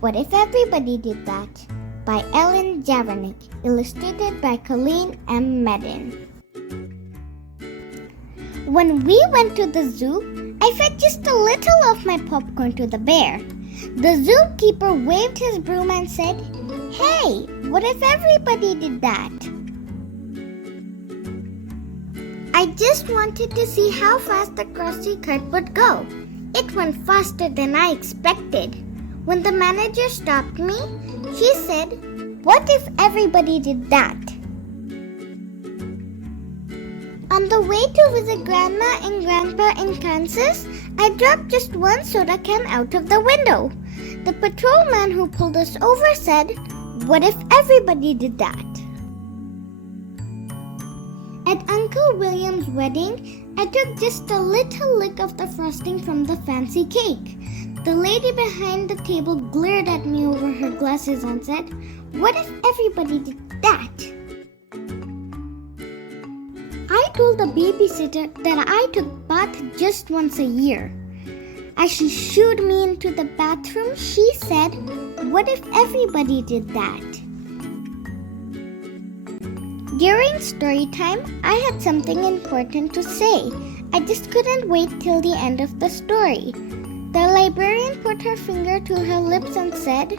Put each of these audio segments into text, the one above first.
What If Everybody Did That? By Ellen Javernick, illustrated by Colleen and Madden. When we went to the zoo, I fed just a little of my popcorn to the bear. The zookeeper waved his broom and said, "Hey, what if everybody did that?" I just wanted to see how fast the grocery cart would go. It went faster than I expected. When the manager stopped me, she said, "What if everybody did that?" On the way to visit Grandma and Grandpa in Kansas, I dropped just one soda can out of the window. The patrolman who pulled us over said, "What if everybody did that?" At Uncle William's wedding, I took just a little lick of the frosting from the fancy cake. The lady behind the table glared at me over her glasses and said, "What if everybody did that?" I told the babysitter that I took bath just once a year. As she shooed me into the bathroom, she said, "What if everybody did that?" During story time, I had something important to say. I just couldn't wait till the end of the story. The librarian put her finger to her lips and said,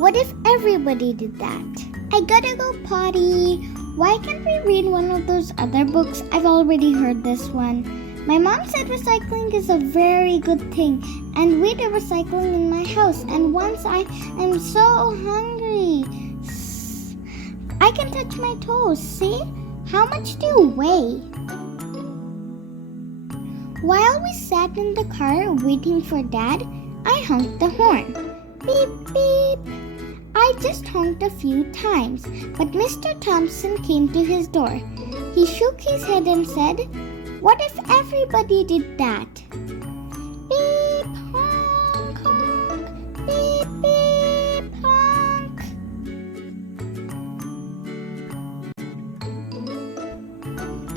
"What if everybody did that?" I gotta go potty. Why can't we read one of those other books? I've already heard this one. My mom said recycling is a very good thing, and we do recycling in my house. And once I am so hungry. I can touch my toes. See? How much do you weigh? While we sat in the car waiting for Dad, I honked the horn. Beep, beep. I just honked a few times, but Mr. Thompson came to his door. He shook his head and said, "What if everybody did that?" Beep, honk, honk. Beep, beep, honk.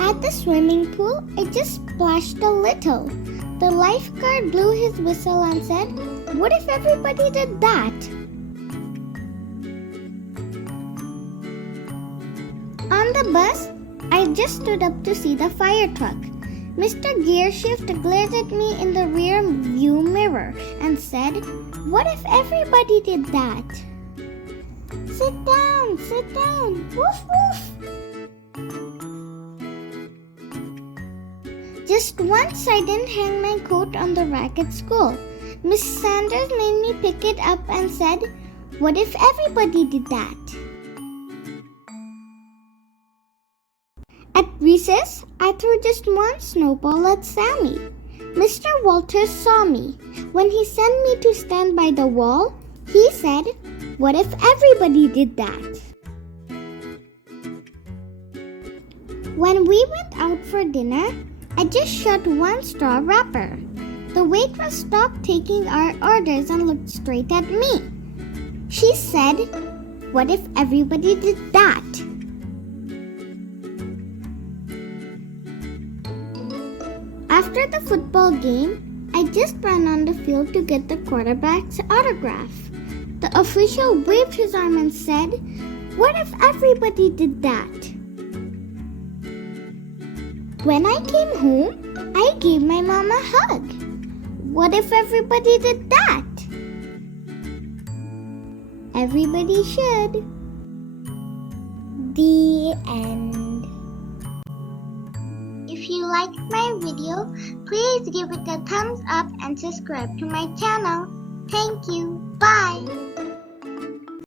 At the swimming pool, I just splashed a little. The lifeguard blew his whistle and said, "What if everybody did that?" On the bus, I just stood up to see the fire truck. Mr. Gearshift glared at me in the rear view mirror and said, "What if everybody did that?" Sit down, woof, woof. Just once I didn't hang my coat on the rack at school. Miss Sanders made me pick it up and said, "What if everybody did that?" At recess, I threw just one snowball at Sammy. Mr. Walters saw me. When he sent me to stand by the wall, he said, "What if everybody did that?" When we went out for dinner, I just shot one straw wrapper. The waitress stopped taking our orders and looked straight at me. She said, "What if everybody did that?" After the football game, I just ran on the field to get the quarterback's autograph. The official waved his arm and said, "What if everybody did that?" When I came home, I gave my mom a hug. What if everybody did that? Everybody should. The end. If you liked my video, please give it a thumbs up and subscribe to my channel. Thank you. Bye.